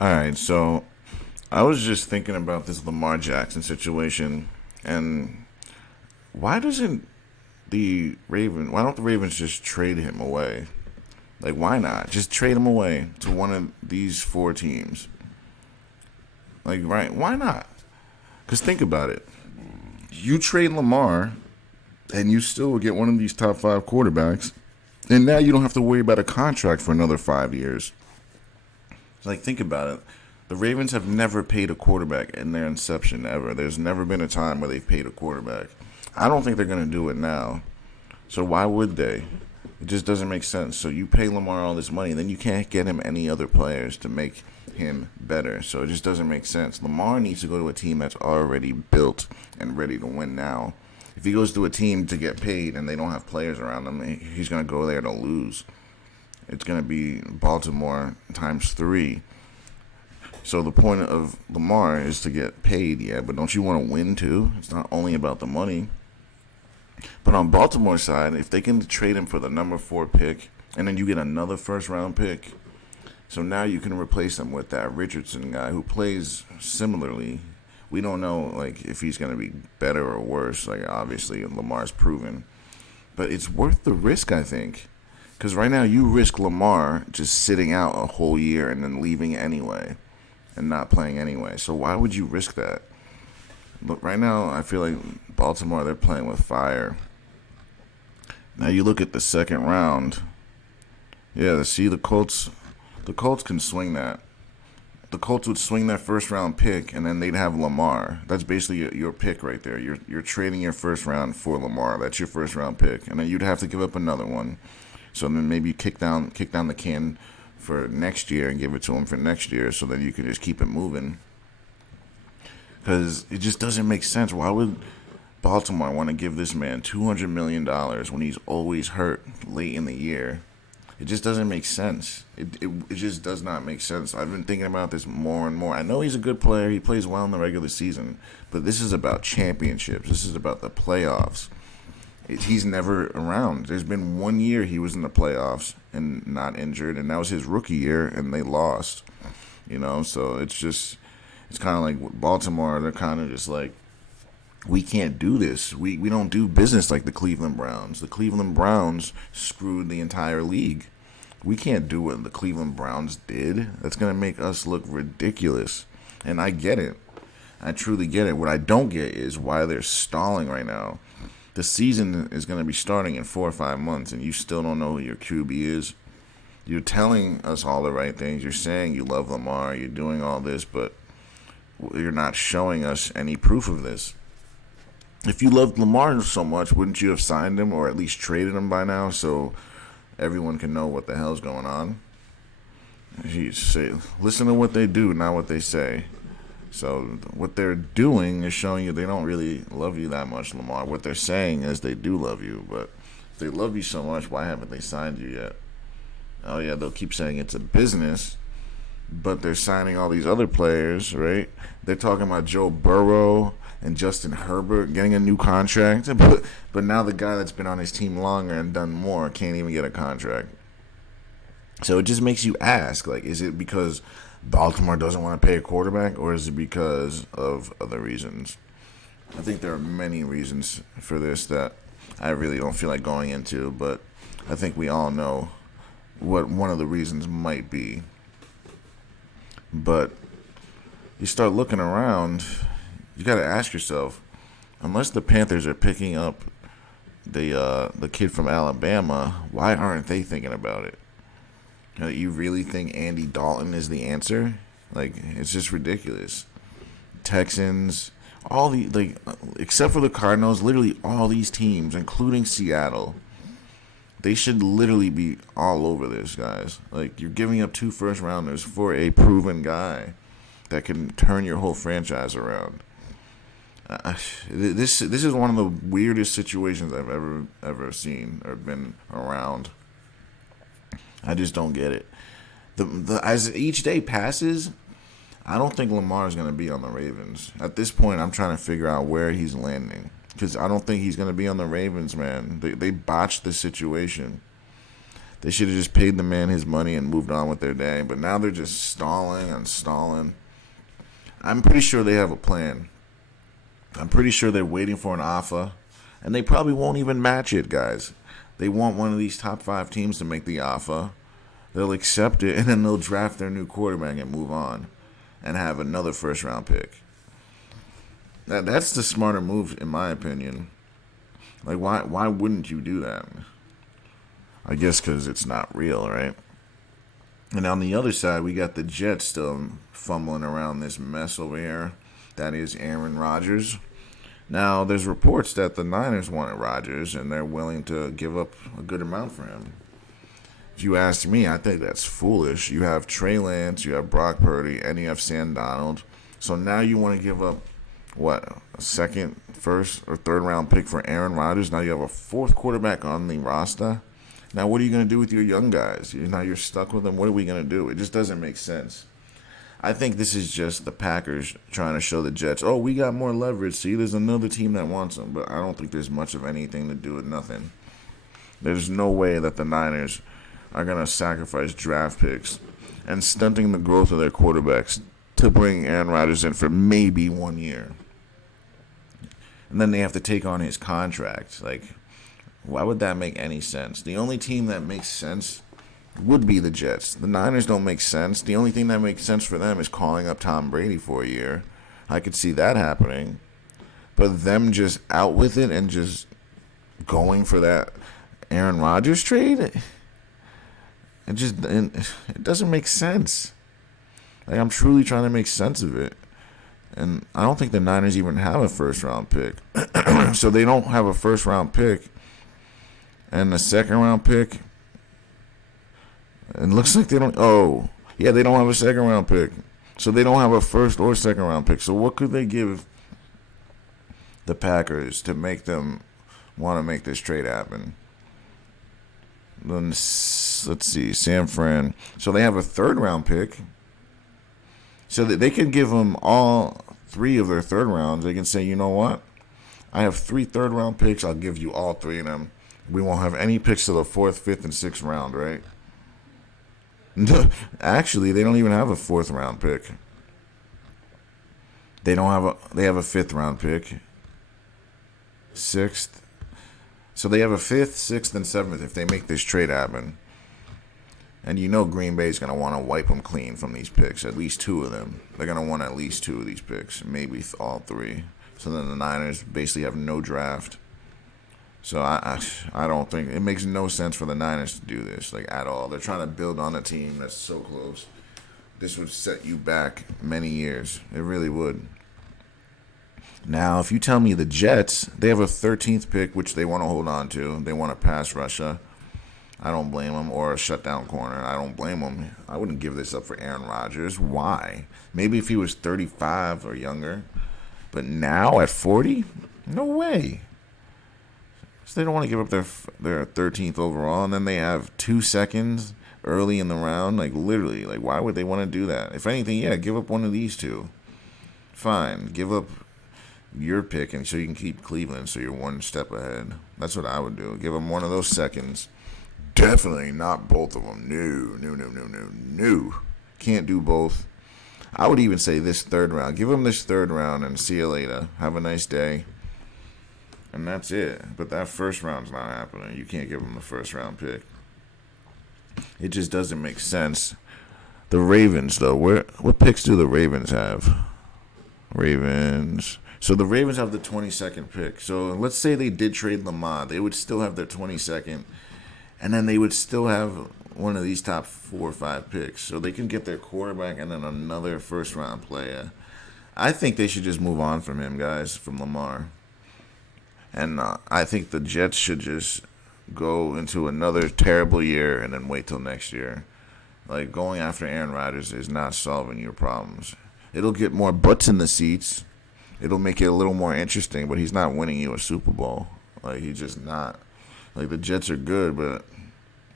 All right, so I was just thinking about this Lamar Jackson situation, and why doesn't why don't the Ravens just trade him away? Like, why not? Just trade him away to one of these four teams. Like, right? Why not? Because think about it. You trade Lamar, and you still will get one of these top five quarterbacks, and now you don't have to worry about a contract for another 5 years. Like, think about it. The Ravens have never paid a quarterback in their inception ever. There's never been a time where they've paid a quarterback. I don't think they're going to do it now. So why would they? It just doesn't make sense. So you pay Lamar all this money, then you can't get him any other players to make him better. So it just doesn't make sense. Lamar needs to go to a team that's already built and ready to win now. If he goes to a team to get paid and they don't have players around him, he's going to go there to lose. It's going to be Baltimore times three. So the point of Lamar is to get paid, yeah, but don't you want to win too? It's not only about the money. But on Baltimore's side, if they can trade him for the number four pick, and then you get another first round pick, so now you can replace him with that Richardson guy who plays similarly. We don't know like if he's going to be better or worse. Like obviously Lamar's proven, but it's worth the risk, I think. Because right now you risk Lamar just sitting out a whole year and then leaving anyway and not playing anyway. So why would you risk that? Look, right now I feel like Baltimore, they're playing with fire. Now you look at the second round. Yeah, see the Colts. The Colts can swing that. The Colts would swing that first round pick, and then they'd have Lamar. That's basically your pick right there. You're trading your first round for Lamar. That's your first round pick, and then you'd have to give up another one. So then maybe you kick down the can for next year and give it to him for next year, so then you can just keep it moving. Because it just doesn't make sense. Why would Baltimore want to give this man $200 million when he's always hurt late in the year? It just doesn't make sense. It just does not make sense. I've been thinking about this more and more. I know he's a good player. He plays well in the regular season. But this is about championships. This is about the playoffs. He's never around. There's been 1 year he was in the playoffs and not injured. And that was his rookie year, and they lost. So it's kind of like with Baltimore. They're kind of just like, we can't do this. We don't do business like the Cleveland Browns. The Cleveland Browns screwed the entire league. We can't do what the Cleveland Browns did. That's going to make us look ridiculous. And I get it. I truly get it. What I don't get is why they're stalling right now. The season is going to be starting in 4 or 5 months, and you still don't know who your QB is. You're telling us all the right things. You're saying you love Lamar. You're doing all this, but you're not showing us any proof of this. If you loved Lamar so much, wouldn't you have signed him or at least traded him by now so everyone can know what the hell's going on? Listen to what they do, not what they say. So what they're doing is showing you they don't really love you that much, Lamar. What they're saying is they do love you, but if they love you so much, why haven't they signed you yet? Oh yeah, they'll keep saying it's a business, but they're signing all these other players, right? They're talking about Joe Burrow and Justin Herbert getting a new contract, but now the guy that's been on his team longer and done more can't even get a contract. So it just makes you ask, like, is it because Baltimore doesn't want to pay a quarterback, or is it because of other reasons? I think there are many reasons for this that I really don't feel like going into, but I think we all know what one of the reasons might be. But you start looking around, you got to ask yourself, unless the Panthers are picking up the kid from Alabama, why aren't they thinking about it? You really think Andy Dalton is the answer? Like, it's just ridiculous. Texans, except for the Cardinals, literally all these teams, including Seattle, they should literally be all over this, guys. Like, you're giving up 2 first rounders for a proven guy that can turn your whole franchise around. This is one of the weirdest situations I've ever seen or been around. I just don't get it. As each day passes, I don't think Lamar is going to be on the Ravens. At this point, I'm trying to figure out where he's landing, because I don't think he's going to be on the Ravens, man. They botched the situation. They should have just paid the man his money and moved on with their day. But now they're just stalling and stalling. I'm pretty sure they have a plan. I'm pretty sure they're waiting for an offer, and they probably won't even match it, guys. They want one of these top 5 teams to make the offer. They'll accept it, and then they'll draft their new quarterback and move on and have another first-round pick. That's the smarter move, in my opinion. Like, why wouldn't you do that? I guess because it's not real, right? And on the other side, we got the Jets still fumbling around this mess over here. That is Aaron Rodgers. Now, there's reports that the Niners wanted Rodgers, and they're willing to give up a good amount for him. If you ask me, I think that's foolish. You have Trey Lance, you have Brock Purdy, and you have Sam Darnold. So now you want to give up, a second, first, or third round pick for Aaron Rodgers? Now you have a 4th quarterback on the roster. Now what are you going to do with your young guys? Now you're stuck with them. What are we going to do? It just doesn't make sense. I think this is just the Packers trying to show the Jets, oh, we got more leverage. See, there's another team that wants them. But I don't think there's much of anything to do with nothing. There's no way that the Niners are going to sacrifice draft picks and stunting the growth of their quarterbacks to bring Aaron Rodgers in for maybe 1 year. And then they have to take on his contract. Like, why would that make any sense? The only team that makes sense would be the Jets. The Niners don't make sense. The only thing that makes sense for them is calling up Tom Brady for a year. I could see that happening. But them just out with it and just going for that Aaron Rodgers trade, it doesn't make sense. Like, I'm truly trying to make sense of it. And I don't think the Niners even have a first-round pick. So they don't have a first-round pick and a second-round pick. It looks like they don't. Oh, yeah, they don't have a second-round pick. So they don't have a first or second-round pick. So what could they give the Packers to make them want to make this trade happen? Then let's see, San Fran. So they have a third-round pick. So that they can give them all 3 of their third rounds. They can say, you know what? I have 3 third-round picks. I'll give you all 3 of them. We won't have any picks to the 4th, 5th, and 6th round, right? Actually, they don't even have a 4th round pick. They have a 5th round pick. 6th. So they have a 5th, 6th, and 7th if they make this trade happen. And you know Green Bay's going to want to wipe them clean from these picks, at least 2 of them. They're going to want at least 2 of these picks, maybe all 3. So then the Niners basically have no draft. So I don't think it makes no sense for the Niners to do this, like, at all. They're trying to build on a team that's so close. This would set you back many years. It really would. Now, if you tell me the Jets, they have a 13th pick, which they want to hold on to. They want to pass Russia. I don't blame them. Or a shutdown corner. I don't blame them. I wouldn't give this up for Aaron Rodgers. Why? Maybe if he was 35 or younger. But now at 40? No way. So they don't want to give up their 13th overall, and then they have 2 seconds early in the round. Like, literally, like, why would they want to do that? If anything, yeah, give up one of these 2. Fine. Give up your pick and so you can keep Cleveland so you're 1 step ahead. That's what I would do. Give them one of those seconds. Definitely not both of them. No. Can't do both. I would even say this 3rd round. Give them this 3rd round and see you later. Have a nice day. And that's it. But that 1st round's not happening. You can't give them the 1st round pick. It just doesn't make sense. The Ravens, though. What picks do the Ravens have? Ravens. So the Ravens have the 22nd pick. So let's say they did trade Lamar. They would still have their 22nd. And then they would still have one of these top 4 or 5 picks. So they can get their quarterback and then another 1st round player. I think they should just move on from him, guys, from Lamar. And I think the Jets should just go into another terrible year and then wait till next year. Like, going after Aaron Rodgers is not solving your problems. It'll get more butts in the seats. It'll make it a little more interesting, but he's not winning you a Super Bowl. Like, he's just not. Like, the Jets are good, but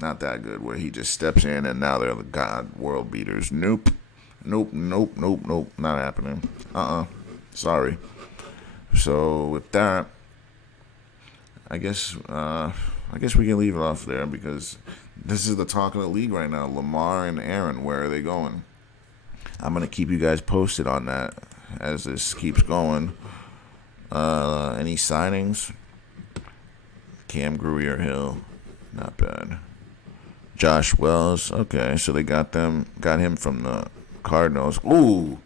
not that good, where he just steps in and now they're the world beaters. Nope. Not happening. Sorry. So, with that, I guess we can leave it off there because This is the talk of the league right now. Lamar and Aaron, where are they going? I'm gonna keep you guys posted on that as this keeps going. Any signings? Cam Grugier-Hill, not bad. Josh Wells, okay, so they got him from the Cardinals. Ooh,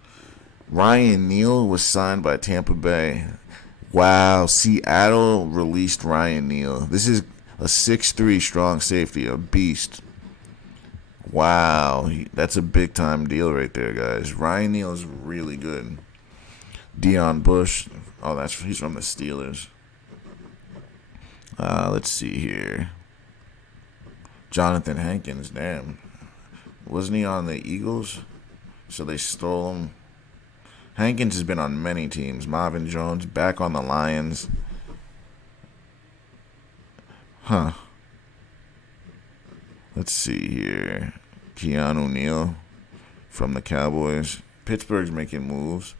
Ryan Neal was signed by Tampa Bay. Wow, Seattle released Ryan Neal. This is a 6'3" strong safety, a beast. Wow, that's a big time deal right there, guys. Ryan Neal is really good. Deion Bush, oh, he's from the Steelers. Let's see here. Jonathan Hankins, damn. Wasn't he on the Eagles? So they stole him. Hankins has been on many teams. Marvin Jones back on the Lions. Huh. Let's see here. Keanu Neal from the Cowboys. Pittsburgh's making moves.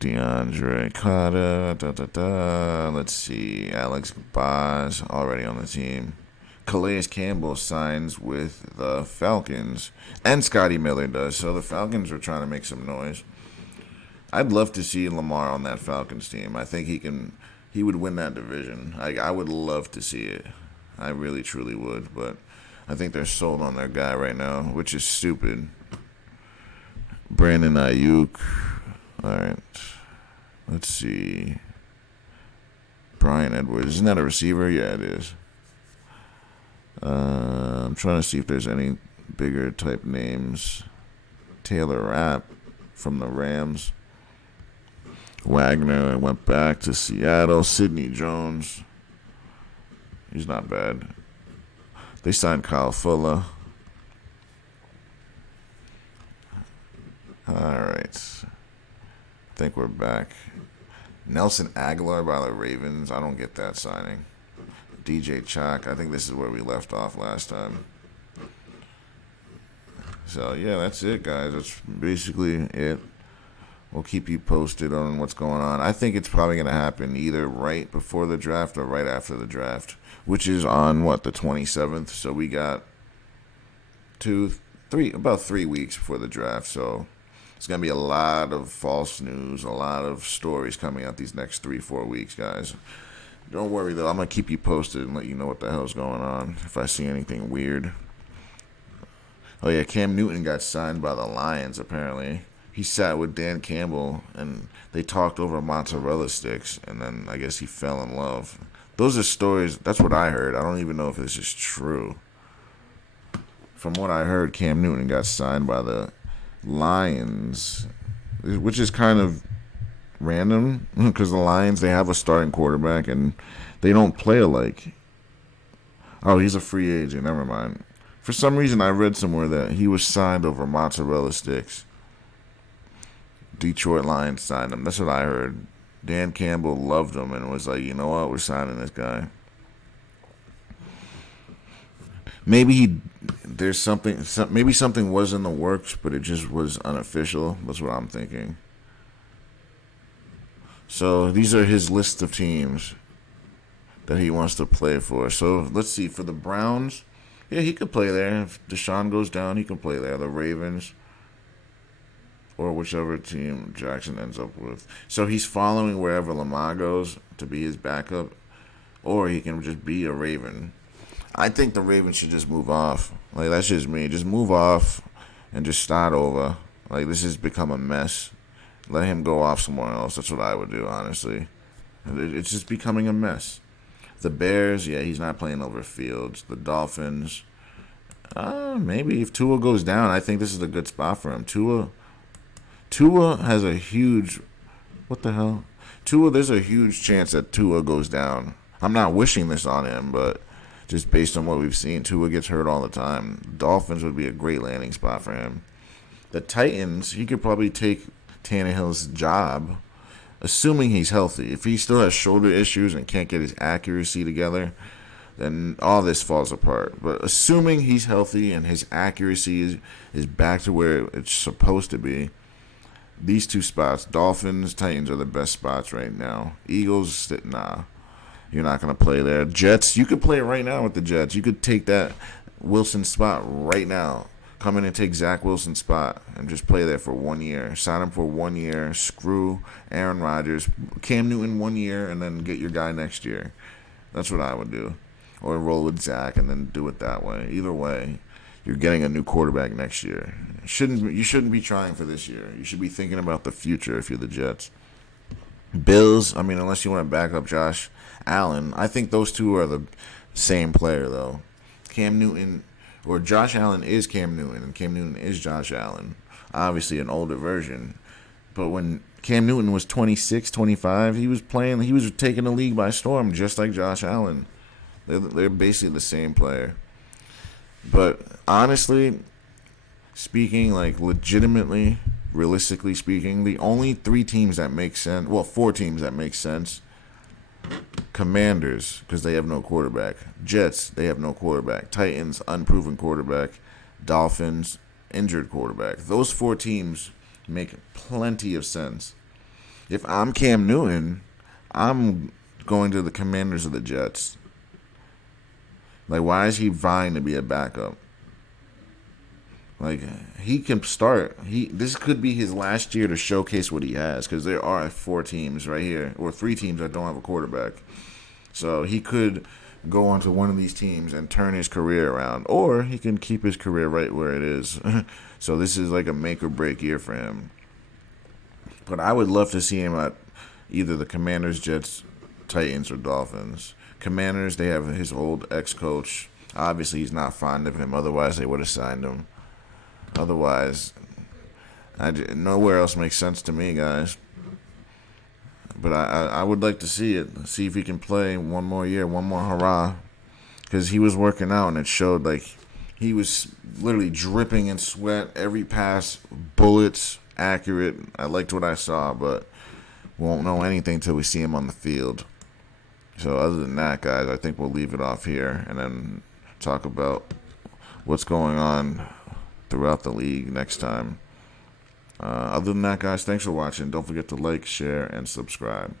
DeAndre Carter. Let's see. Alex Boz already on the team. Calais Campbell signs with the Falcons. And Scotty Miller does. So the Falcons are trying to make some noise. I'd love to see Lamar on that Falcons team. I think he would win that division. I would love to see it. I really, truly would. But I think they're sold on their guy right now, which is stupid. Brandon Ayuk. All right. Let's see. Brian Edwards. Isn't that a receiver? Yeah, it is. I'm trying to see if there's any bigger type names. Taylor Rapp from the Rams. Wagner went back to Seattle. Sidney Jones. He's not bad. They signed Kyle Fuller. All right. I think we're back. Nelson Aguilar by the Ravens. I don't get that signing. DJ Chalk. I think this is where we left off last time. So, yeah, that's it, guys. That's basically it. We'll keep you posted on what's going on. I think it's probably going to happen either right before the draft or right after the draft, which is on, the 27th. So we got about 3 weeks before the draft. So it's going to be a lot of false news, a lot of stories coming out these next 3-4 weeks, guys. Don't worry, though. I'm going to keep you posted and let you know what the hell's going on if I see anything weird. Oh, yeah, Cam Newton got signed by the Lions, apparently. He sat with Dan Campbell, and they talked over mozzarella sticks, and then I guess he fell in love. Those are stories. That's what I heard. I don't even know if this is true. From what I heard, Cam Newton got signed by the Lions, which is kind of random because the Lions, they have a starting quarterback, and they don't play alike. Oh, he's a free agent. Never mind. For some reason, I read somewhere that he was signed over mozzarella sticks. Detroit Lions signed him. That's what I heard. Dan Campbell loved him and was like, you know what, we're signing this guy. Maybe maybe something was in the works, but it just was unofficial. That's what I'm thinking. So these are his list of teams that he wants to play for. So let's see. For the Browns, yeah, he could play there. If Deshaun goes down, he can play there. The Ravens, or whichever team Jackson ends up with. So he's following wherever Lamar goes to be his backup, or he can just be a Raven. I think the Ravens should just move off. Like, that's just me. Just move off and just start over. Like, this has become a mess. Let him go off somewhere else. That's what I would do, honestly. It's just becoming a mess. The Bears, yeah, he's not playing over Fields. The Dolphins, maybe if Tua goes down, I think this is a good spot for him. Tua has a huge... What the hell? There's a huge chance that Tua goes down. I'm not wishing this on him, but just based on what we've seen, Tua gets hurt all the time. Dolphins would be a great landing spot for him. The Titans, he could probably take Tannehill's job, assuming he's healthy. If he still has shoulder issues and can't get his accuracy together, then all this falls apart. But assuming he's healthy and his accuracy is back to where it's supposed to be, these two spots, Dolphins, Titans, are the best spots right now. Eagles, nah. You're not going to play there. Jets, you could play right now with the Jets. You could take that Wilson spot right now. Come in and take Zach Wilson's spot and just play there for 1 year. Sign him for 1 year. Screw Aaron Rodgers. Cam Newton 1 year and then get your guy next year. That's what I would do. Or roll with Zach and then do it that way. Either way, you're getting a new quarterback next year. You shouldn't be trying for this year. You should be thinking about the future if you're the Jets. Bills, I mean, unless you want to back up Josh Allen, I think those two are the same player, though. Cam Newton, or Josh Allen is Cam Newton, and Cam Newton is Josh Allen. Obviously, an older version. But when Cam Newton was 26, 25, he was taking the league by storm, just like Josh Allen. They're basically the same player. But honestly speaking, like legitimately, realistically speaking, the only 3 teams that make sense, well, 4 teams that make sense: Commanders, because they have no quarterback; Jets, they have no quarterback; Titans, unproven quarterback; Dolphins, injured quarterback. Those 4 teams make plenty of sense. If I'm Cam Newton, I'm going to the Commanders or the Jets. Like, why is he vying to be a backup? Like, he can start. This could be his last year to showcase what he has, because there are 4 teams right here, or 3 teams that don't have a quarterback. So he could go onto one of these teams and turn his career around, or he can keep his career right where it is. So this is like a make or break year for him. But I would love to see him at either the Commanders, Jets, Titans, or Dolphins. Commanders, they have his old ex-coach. Obviously, he's not fond of him. Otherwise, they would have signed him. Otherwise, nowhere else makes sense to me, guys. But I would like to see it. See if he can play one more year, one more hurrah. Because he was working out, and it showed like he was literally dripping in sweat. Every pass, bullets, accurate. I liked what I saw, but won't know anything till we see him on the field. So other than that, guys, I think we'll leave it off here and then talk about what's going on throughout the league next time. Other than that, guys, thanks for watching. Don't forget to like, share, and subscribe.